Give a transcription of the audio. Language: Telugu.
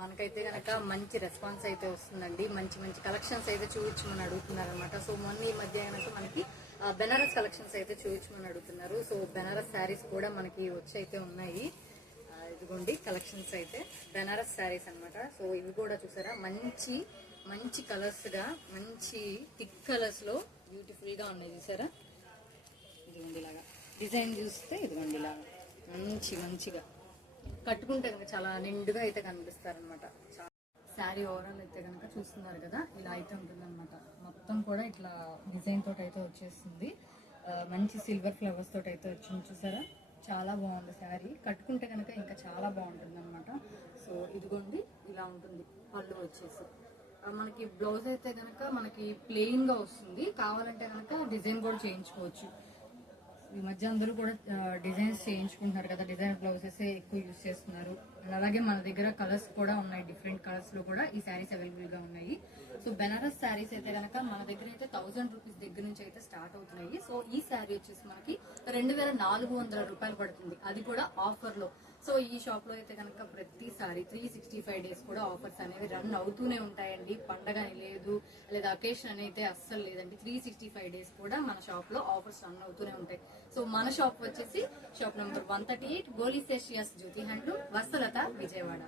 మనకైతే కనుక మంచి రెస్పాన్స్ అయితే వస్తుందండి. మంచి మంచి కలెక్షన్స్ అయితే చూపించమని అడుగుతున్నారు అనమాట. సో మొన్న ఈ మధ్య కనుక మనకి బెనారస్ కలెక్షన్స్ అయితే చూపించమని అడుగుతున్నారు. సో బెనారస్ శారీస్ కూడా మనకి వచ్చి అయితే ఉన్నాయి. ఇదిగోండి కలెక్షన్స్ అయితే బెనారస్ శారీస్ అనమాట. సో ఇవి కూడా చూసారా మంచి మంచి కలర్స్ గా మంచి థిక్ కలర్స్ లో బ్యూటిఫుల్ గా ఉన్నాయి చూసారా. ఇదిగోండి ఇలాగా డిజైన్ చూస్తే ఇదిగోండి ఇలాగా మంచిగా కట్టుకుంటే కనుక చాలా నిండుగా అయితే కనిపిస్తారనమాట. శారీ ఓవరాల్ అయితే కనుక చూస్తున్నారు కదా, ఇలా అయితే ఉంటుందన్నమాట. మొత్తం కూడా ఇట్లా డిజైన్ తోటి అయితే వచ్చేస్తుంది. మంచి సిల్వర్ ఫ్లవర్స్ తోటి అయితే వచ్చింది చూసారా. చాలా బాగుంది శారీ, కట్టుకుంటే కనుక ఇంకా చాలా బాగుంటుంది అనమాట. సో ఇదిగోండి ఇలా ఉంటుంది పళ్ళు వచ్చేసి. మనకి బ్లౌజ్ అయితే కనుక మనకి ప్లెయిన్ గా వస్తుంది. కావాలంటే కనుక డిజైన్ కూడా చేయించుకోవచ్చు. ఈ మధ్య అందరూ కూడా డిజైన్స్ చేయించుకుంటున్నారు కదా, డిజైన్ బ్లౌజెస్ ఎక్కువ యూజ్ చేస్తున్నారు. అలాగే మన దగ్గర కలర్స్ కూడా ఉన్నాయి, డిఫరెంట్ కలర్స్ లో కూడా ఈ శారీస్ అవైలబుల్ గా ఉన్నాయి. సో బెనారస్ శారీస్ అయితే కనుక మన దగ్గర అయితే 1000 రూపీస్ దగ్గర నుంచి అయితే స్టార్ట్ అవుతున్నాయి. సో ఈ శారీ వచ్చేసి మనకి 2400 రూపాయలు పడుతుంది, అది కూడా ఆఫర్ లో. సో ఈ షాప్ లో అయితే కనుక ప్రతిసారి 365 డేస్ కూడా ఆఫర్స్ అనేవి రన్ అవుతూనే ఉంటాయండి. పండగ అని లేదు, లేదా అకేషన్ అని అయితే అస్సలు లేదండి. 365 డేస్ కూడా మన షాప్ లో ఆఫర్స్ రన్ అవుతూనే ఉంటాయి. సో మన షాప్ వచ్చేసి షాప్ నెంబర్ 138 గోలీసేషియస్ జ్యోతి హ్యాండ్లూమ్, వత్సలత, విజయవాడ.